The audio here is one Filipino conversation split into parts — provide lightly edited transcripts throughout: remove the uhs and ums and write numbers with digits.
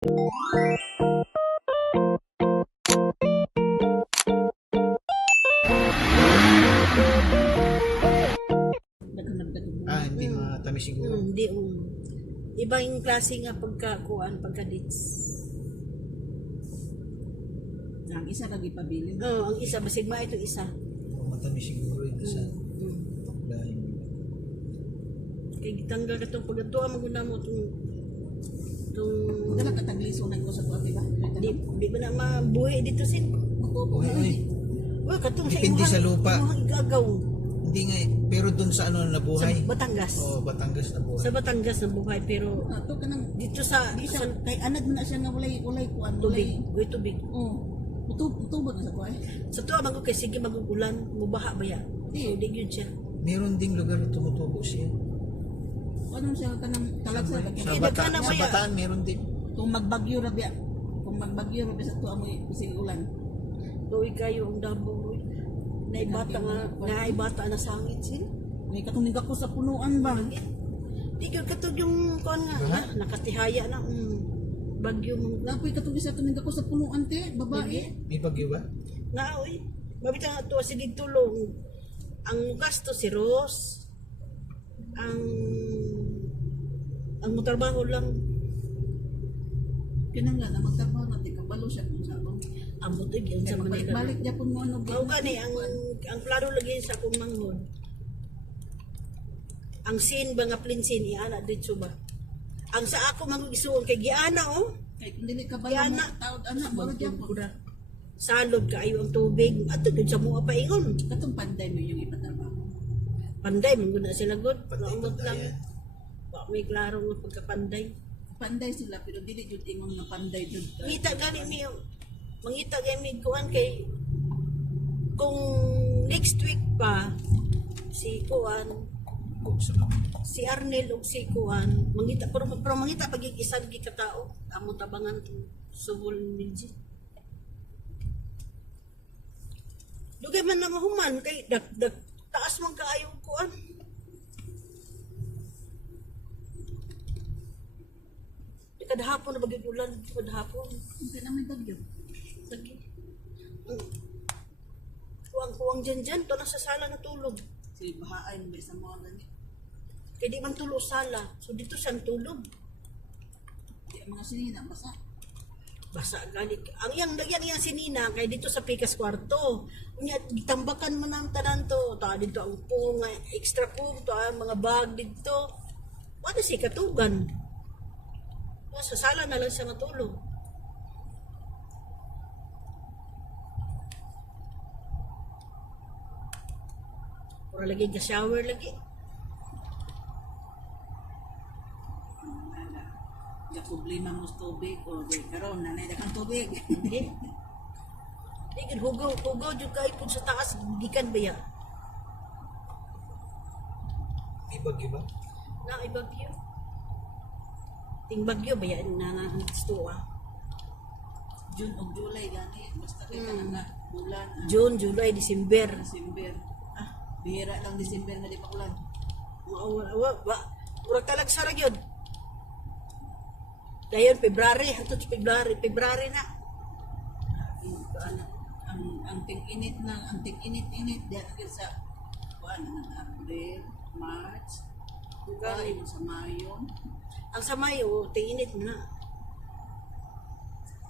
Hindi matamis siguro. Hindi. Ibang klase nga pagka-dates. Ang isa lagi pabili. Ang isa, basig ma ito isa. Matamis siguro ito sa dahil. Kaya gitanggal na itong pagkatuwa, maguna mo itong Dala kataglisunan ko sa tuwa, diba? di ba na mabuhay dito sin? Uy. Katong Depende sa lupa. imuhang igagaw. Hindi nga pero doon sa ano Sa nabuhay. Batangas. Batangas nabuhay. Sa Batangas nabuhay, pero Ato ka nang dito sa di siya kay anad man na siya nga walay kuan tubig. walay. Tubig. Utubag na sa kuan. Sa tuwa, bago kay sige magugulan, mubaha ba yan? So, di yun siya. Meron ding lugar na tumutubo siya. Ano siya kanang talagsa Sa, ka. sa Bataan meron din. Kung magbagyo ra biya. Kung magbagyo ra biya sa tuwa mo bisig ulan. Tuwi kayo ang dabo. Naibata na sangit sin. May katunig ako sa punuan ba? Di ka katog yung kon nga, nakatihaya na bagyo mo. Lapoy katunig sa tunig ako sa punuan te, babae. May bagyo ba? Naoy. Mabita nga tuwa si Digtulong. Ang gasto si Ross. Ang motorbaho lang. Kinangga na magtrabaho na di kabalo siya kung sa ako. Ang butig yun sa Manila. Balik niya po mo ano. Mao gani ang plano lagi sa akong manghod. Ang sin ba nga plinsin iana dito ba? Ang sa ako magisuon kay giana Kay kung dili ka balo Yana. mo taod ana baro diya po. Salod kaayo ang tubig. Ato gud sa mga paingon. Katong panday mo yung ipatrabaho. Panday man gud na sila gud. Naumot lang. Panday-pandayan. Wa may klaro nga pagkapanday. Panday sila pero dili jud ingon nga panday jud. Ngita gani niyo. Mangita gani kuan kay kung next week pa si kuan si Arnel ug si kuan mangita pero mangita pag isang gikatao amo tabangan to subol midji. Dugay man na mahuman kay taas man kaayo kuan. Kadahapon na bagay ulan, kadahapon. Hindi naman bagyo. Lagi. Kuwang dyan, to nasa sala natulog. Si bahaan ba sa mga gani. Kaya di man tulog sala. So dito siyang tulog. Di ang mga sinina basa. Basa galit. Ang yang lagyan niya si Nina, kaya dito sa Pikas Kwarto. Unya, gitambakan man ang tanan to. Ta dito ang pung, extra pung, to mga bag dito. Wala si katugan. Sa sala na lang siya matulog. Pura lagi ka shower lagi. Di problema mo sa tubig o di karon nanay dakang tubig. Hindi. Hindi, hugaw dyan kahit po sa taas, gikan ba yan? May bagyo ba? Na, ibagyo. Ting bagyo ba yan na gusto June o July gani basta kay nga bulan. June, July, December. December. Bihira lang December nga di pa ulan. Urag talag sarag yun. Dayon, February, hangtod sa February na. Ang ting-init diyan sa kuan ng April, March, July, sa Mayo. Ang sa Mayo, tinginit na.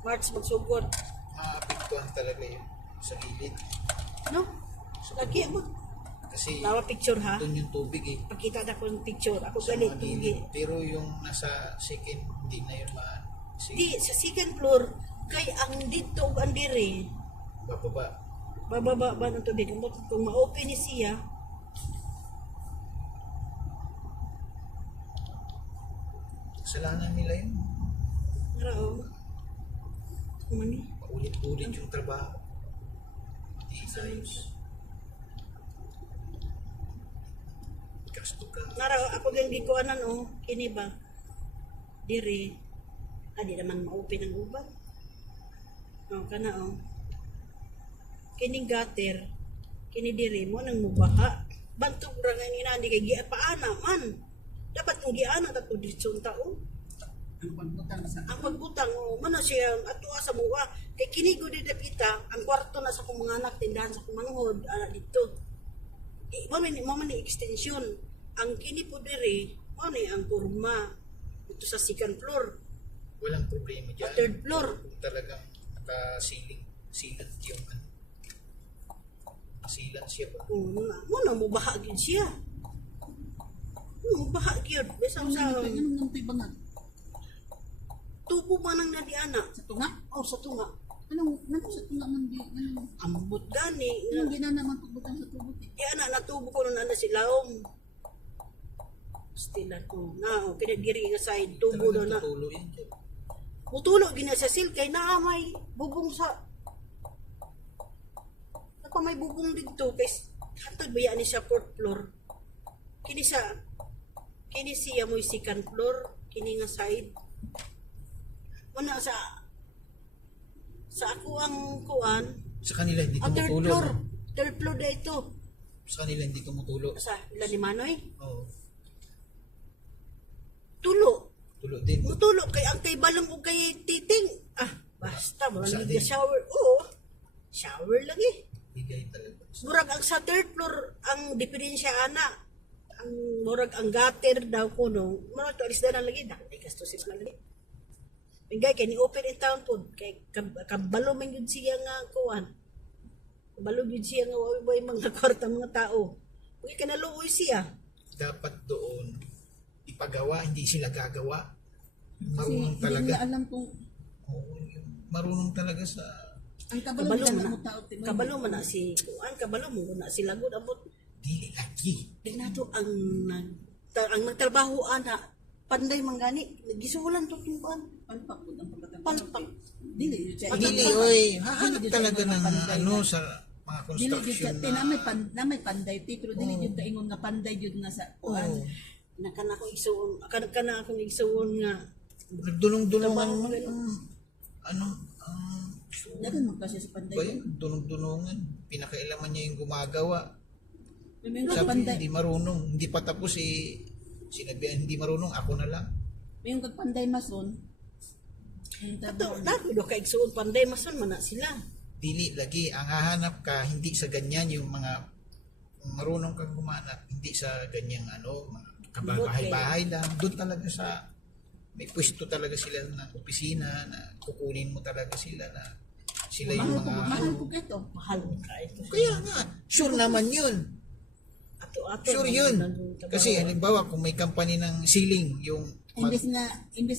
March magsugod. Maapektuhan talaga yun sa gilid. No? Lagi mo. Kasi Lawa picture ha. doon yung tubig eh. Pakita na ko yung picture. Ako Sa galit mga tubig. gilid. Pero yung nasa second, hindi na yun Di, sa second floor, kay ang dito ug ang diri, bababa. bababa ba ng tubig. Kung ma-open ni siya, Kasalanan nila yun. narao. Kumani. Paulit-ulit yung trabaho. Hindi ayos. Gasto ka. Narao, ako gang di ko anan kini ba? Diri. Di naman ma-open ang uban. Kana Kining gutter, kini diri mo nang mubaha. Bantog ra nga ni nandi kay giya paana man. Dapat kung giana ta to ditsun tao. Ang pagbutang sa Ang pagbutang mana siya ato sa buwa kay kini gud kita ang kwarto na sa kong mga anak tindahan sa kumanghod ana dito. Mo man ni extension. Ang kini po diri mo ni ang kurma dito sa second floor, Walang problema dyan. third floor. Kung talagang silat yung ano. Silat siya ba? Mo mo bahagin siya. Mo bahagin besang sa anong nang bangag tubo man ang nadiana. sa tunga. Sa tunga. Anong sa tunga man di anong Ambot gani. anong ginanaman pagbutang sa tubot eh. Kaya natubo ko nun na si Laom. Stilan ko na okay na diri nga side tubo Talagang na. tutulo yan dyan. Mutulo gina sa sil kay naa may bubong sa ako may bubong dito kay hantod baya ni sa fourth floor. Kini siya mo second floor kini nga side. Una sa ako ang kuan Sa kanila hindi third tumutulo. floor. No? Third floor na ito. Sa kanila hindi tumutulo. Sa ila ni Manoy. Oo. Tulo. Tulo din. Mutulo kay ang kay balong o kay titing. Basta mo Basta lang din. shower. Oo. Shower lagi. Bigay talaga. Murag ang sa third floor ang diferensya ana. Ang murag ang gutter daw kuno. Murag to alis na lagi na. Ay gastusin man lagi. Bigay kay ni open in town po kay kabalo man yun siya nga kuan. Kabalo yun siya nga way mga kwarta mga tao. Kaya kanaluoy siya. Dapat doon ipagawa, hindi sila gagawa. Kasi Marunong hindi talaga. nila alam kung Oo, marunong talaga sa ang Kabalo kabalo man nila na. mo tao timoy. Kabalo man na si kuan. Kabalo mo na sila good abot. dili lagi. Di na to ang nagtrabaho ana panday mangani gisulan to yung kuan Palpak po ang pagkatapos. palpak Dili yun siya. Dili, oy, hahanap talaga ng ano sa mga Dili yun siya. construction Na may panday ti pero dili yun kaingon nga panday yun nga sa kuan. Oo. nakana ko isuon kana akong isuon nga Nagdunong-dunungan man. Ano, Dagan mo kasi sa panday. ba yun? Dunong-dunungan. Pinakailaman niya yung gumagawa. May nga Sabi, panday. hindi marunong. Hindi pa tapos sinabihan, hindi marunong, ako na lang. May nga panday mason. ato nato do kay isuon panday mason man na sila Dili lagi, ang hahanap ka, hindi sa ganyan yung mga marunong kang gumana, hindi sa ganyang ano, mga kabahay-bahay lang. Doon talaga sa, may pwesto talaga sila na opisina, na kukunin mo talaga sila na sila yung mga Mahal po ito. mahal ka ito Kaya nga, sure naman yun. ato Sure yun. Kasi halimbawa, kung may company ng ceiling, yung Imbes na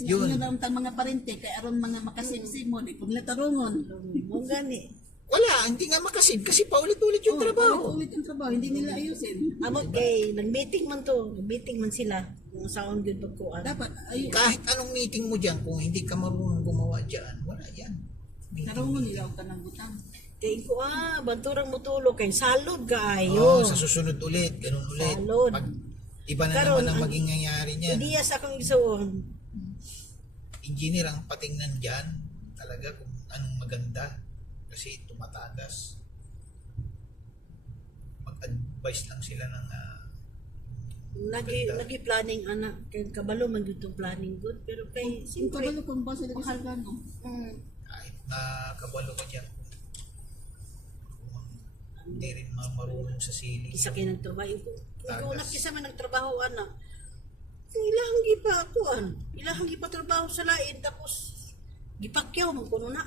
Yun. inyo lang tang mga parente kay aron mga makasipsip mo di pud tarungon. mo gani wala, hindi nga makasib kasi paulit-ulit yung trabaho. Ulit yung trabaho, hindi nila ayusin. amot kay nag-meeting man sila yung sound good pagkuan Dapat ay Kahit anong meeting mo dyan, kung hindi ka marunong gumawa dyan, wala yan. tarungon nila og kanang butang. kay ko banturang mutulo kay salod Oo, kaayo sa susunod ulit, ganun ulit. Salod. Pag iba na Karon, naman ang ang- maging nangyari niyan. idea sa akong isuon Engineer ang patingnan dyan, talaga kung anong maganda. Kasi tumatagas. Mag-advise lang sila ng Nagi planning anak kay kabalo man gyud tong planning good pero kay Yung siyempre kabalo kung ba sila sa gano. kahit na kabalo ka dyan. Kung hindi rin marunong sa ceiling. isa kay nagtrabaho ko Tagas. una kisa man nagtrabaho ana ilahang gipa kuan ilahang gipa trabaho sa lain tapos gipakyaw man kuno na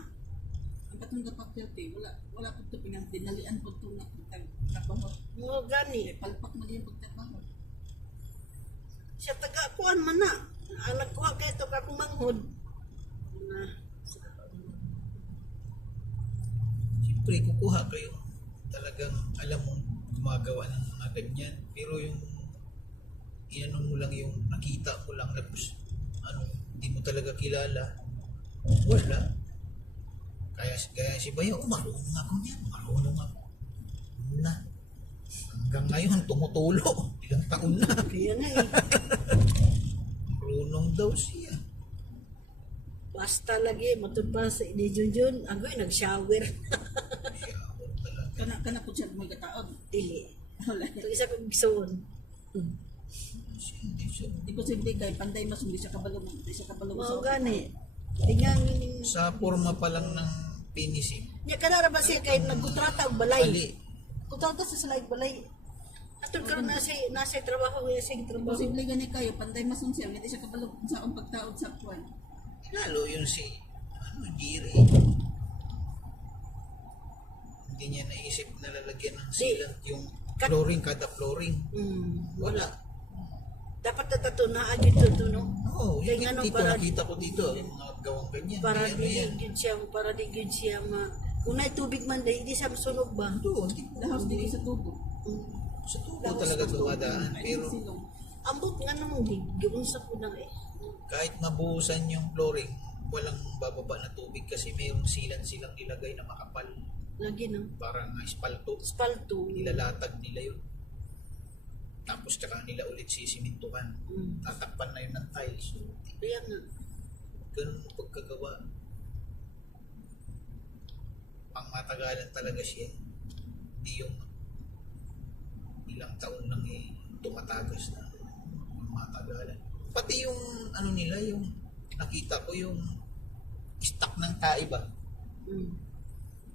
Ang katong kapapyate wala pud to pinagdinalian pud to na trabaho. mo gani Palpak man yung pagtrabaho. siya taga kuan man na ang nagkuha kay to ka kumanghod na Siyempre, kukuha kayo. Talagang alam mong gumagawa ng mga ganyan. Pero yung inano mo lang yung nakita mo lang tapos hindi mo talaga kilala. Wala. Kaya si Bayo, marunong ako niyan. Marunong ako. Na. Hanggang ngayon, tumutulo. Ilang taon na. kaya na Marunong daw siya. basta lagi matud pa sa ni Junjun agoy nag-shower Shower talaga. Kana pud siya may kataod. dili Wala. ito isa kong gisuon Hindi siya. Di posible kay panday mas hindi siya kabalo Mao gani. Tingnan Sa forma pa lang ng pinisim. nya kanara ba siya kay nagkontrata og balay. Mali. Kontrata sa salay balay. Atul karon nasa trabaho niya sa trabaho. posible gani kayo panday mas siya hindi siya kabalo sa pagtaod sa kwan. Lalo yun si Giri. Hindi niya naisip na lalagyan ng sealant yung flooring, kada flooring. Wala. Dapat natato na agad to no. Oo, Kaya yung nga, no, dito para- nakita ko dito, yung mga gawang ganyan. Para May ano yan. di gyud siya kung na tubig man dahil di siya masunog ba. Doon, hindi Lahos dito sa tubo. sa tubo talaga dumadaan. Pero Silong. Ambot nga nang giunsa ko na kahit mabuhusan yung flooring, walang bababa na tubig kasi mayroong silang nilagay na makapal. lagi no. Parang espalto. Spalto. Nilalatag nila yun. Tapos tsaka nila ulit sisimintuhan. Tatakpan na yun ng tiles. Kaya nga. Ganun ang pagkagawa. Pang matagalan talaga siya. Hindi yung ilang taon lang tumatagas na matagalan. Pati yung ano nila, yung nakita ko yung stock ng tae ba?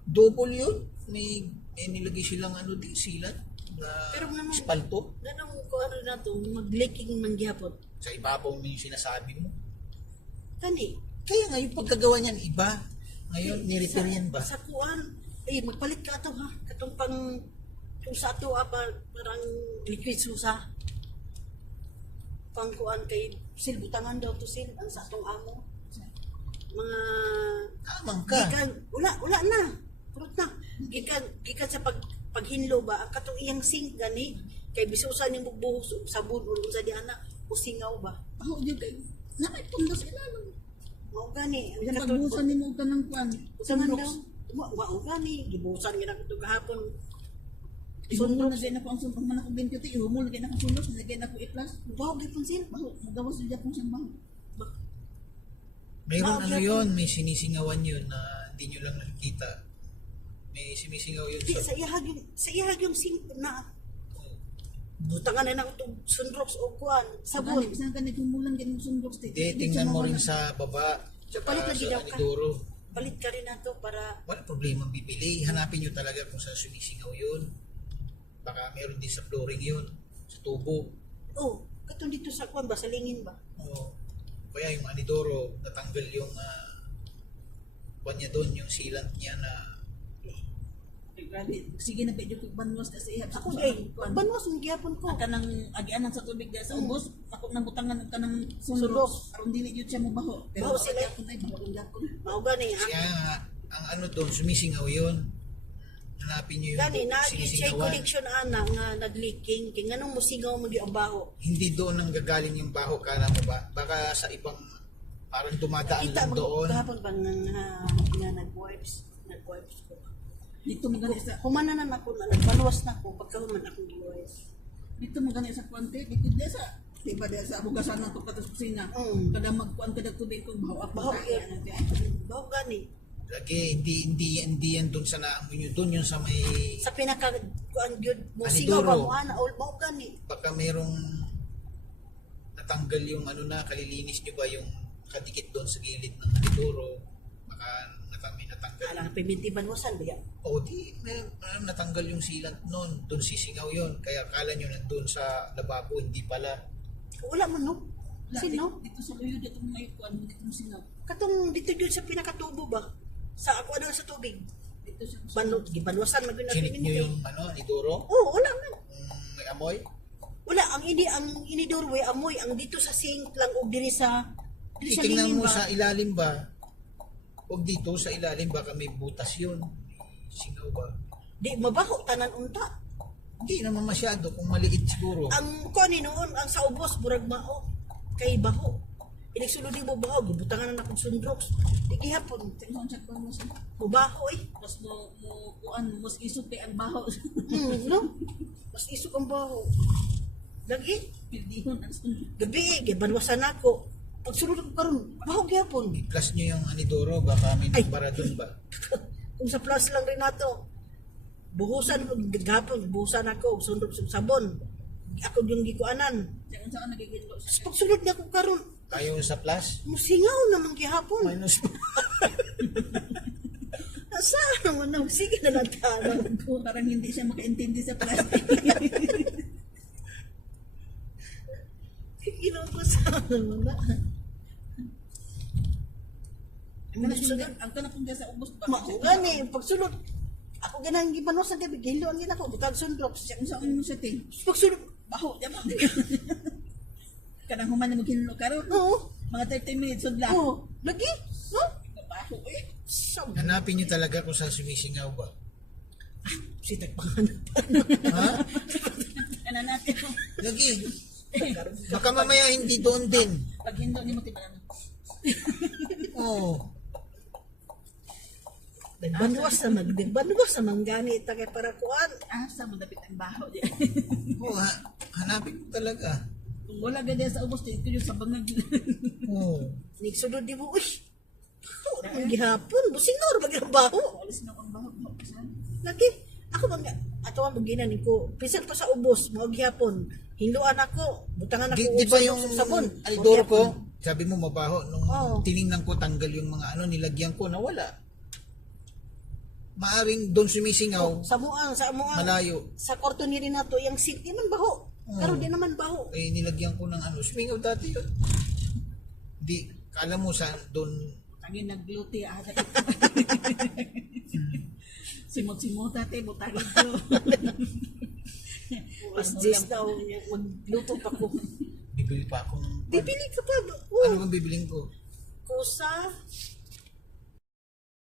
Double yun. May nilagay silang silat na Pero naman- espalto. Ganang ko ano na to, mag-leaking man gyapon. Sa ibabaw mo yung sinasabi mo. Kani. Kaya nga yung pagkagawa niyan iba. Ngayon, nirepair yan ba? Sa kuan, magpalit ka to ha. Katong kung sa ato parang liquid susa. Pang kuan kay silbutangan daw to ang sa atong amo. Mga Tamang ka. wala na. Purot na. Gikan sa paghinlo ba ang katong iyang sink gani kay bisusan ning buhos og sabon o unsa di ana o singaw ba. Ako di kay nakay pundas ilalong. Mao gani. Yung pagbusan ni mo ng kwan. Usaman daw. Mao gani gibusan gyud ako gahapon. Ihumol na din ako ang sumpang man ako 20 ihumol na din ako sundos na din ako iplas. Bawo gyud sil. Baho, magawas din ako siyang baho. Mayroon yun, may sinisingawan yun na hindi nyo lang nakikita. May sinisingaw yun Di sa... sa iyahag yung sink na butangan na nang sunrox o kuan sabon. Sabon. Isang ganit humulan din mo sundos. Hindi, tingnan mo rin sa baba. Tsaka Palit lagi daw sa ka. Anidoro. Palit ka rin na to para Wala problema bibili. Hanapin nyo talaga kung saan sumisingaw yun. Baka meron din sa flooring yun. Sa tubo. katong dito sa kuan ba sa lingin ba. O, kaya yung Anidoro, natanggal yung kuan niya doon, yung sealant niya na Grabe. Sige na medyo banwas kasi ihap sa Ako kusa. ay banwas ng gyapon ko. Ang kanang agianan sa tubig dahil sa ubos, ako nang butangan ng kanang Sundos. sundos. Aron dili jud siya mo baho. Baho sila. ako na baho ang gapon. Mao gani kaya nga, ang doon, sumisingaw yun. Hanapin nyo yung Gani na siya sinisingawan. connection ana nga nag-leaking kay nganong musigaw mo di ang baho. Hindi doon ang gagaling yung baho, kala mo ba? Baka sa ibang, parang dumadaan Kita lang mo doon. kahapon ba nga nag-wipes ko. Dito mo gani sa Humanan na ako na nagbaluwas na ako pagkahuman akong giwipes. dito mo gani sa kwante, dito dia sa diba dia sa bugasan ng tupat sa kusina. Kada magkuan kada tubig ko baho ako. Baho, kaya na diya. Baho gani. Lagi, hindi yan doon sa naamoy nyo. Doon yung sa may, Sa pinaka kuan gyud musigaw ba Anidoro. mo ana all mao gani. baka merong natanggal yung kalilinis nyo ba yung nakadikit doon sa gilid ng Anidoro. Baka may natanggal. Alang pimintiban wasan biya. O di, may natanggal yung sealant noon. Doon sisingaw yun. Kaya kala nyo nandun sa lababo, hindi pala. Wala man no. Sino? Dito sa luyo dito mo may kuan dito mo singaw. Katong dito gyud sa pinakatubo ba? Sa ako ano sa tubig. Dito siya. Banot gibanwasan man gyud na Sinit nyo yung Anidoro. Wala man. May amoy. Wala ang inidorway amoy ang dito sa sink lang og diri sa Itingnan lingin mo ba? sa ilalim ba? Huwag dito sa ilalim, baka may butas yun. Singaw ba? Di mabaho tanan unta. Hindi naman masyado, kung maliit siguro. Ang kuan ni noon ang sa ubos burag mao kay baho. Inigsulod mo baho gibutangan na akong sundrox. Di gihapon Tingnan siya kuan mo siya. mubaho Mas mo kuan mas isot kay ang baho. no? Mas isok ang baho. Lagi Pildihon ang sunod. gabi gibanwasan ako. Pagsulod ko karon baho gihapon. I-plus nyo yung Anidoro, baka may Ay. nagbara doon ba? Kung sa plus lang rin nato. Buhusan ko gagapon, buhusan ako og sundrox og sabon. ako yung gikuanan. Siya kung saan nagigilo Tapos siya. pagsulod na ko karon, Ayaw sa plus? musingaw naman gihapon. Minus Asa naman na, sige na lang tanong ko. Parang hindi siya makaintindi sa plastic. Ginawa ko sa naman na. Ang kanapong dyan sa ubos ba? Gani, pagsulod, ako ganang gipanos sa gabi, giloan din ako, butag sunrok. Siya kung saan mo siya ting. Pagsulod, Baho dyan ba? Kanang human na maghinlo karon. oo, Mga 30 minutes sudla. oo, lagi, no? Baho eh. Sabi, hanapin niyo talaga kung saan sumisingaw ba. sitag panganan. Ha? Ano natin? Lagi. Baka mamaya hindi doon din. Pag hindo, hindi mo tiba namin. Oo. Nagbanwas sa manggani, tagay para kuan. Sa mo dapit ang baho dyan. Oo, hanapin mo talaga. Kung wala ganda sa ubos, ito yung sa bangag. Oo. Nigsulod di mo, uy, ang gihapon, businor, magtrabaho. Alis na akong baho. Baho pa siya. Lagi, ako bang, ato ang maginan ko, pisan pa sa ubos, mga gihapon, hinluan ako, butangan ako, Di ba yung sabon. aldor ko, sabi mo mabaho, nung Oo. tiningnan ko tanggal yung mga nilagyan ko, nawala. Maaring doon sumisingaw, Sa muang, malayo. sa kwarto ni Renato, yung seat, di man baho. Pero di naman baho. Eh, nilagyan ko ng sumingaw dati yun. Di, kala mo saan doon, Tangin nagluti. Simot-simot ate, butagin ko. Mas Jess daw, magluto pa ko. bibili pa akong, Bibili ka pa. ano bang bibiling ko? Kusa,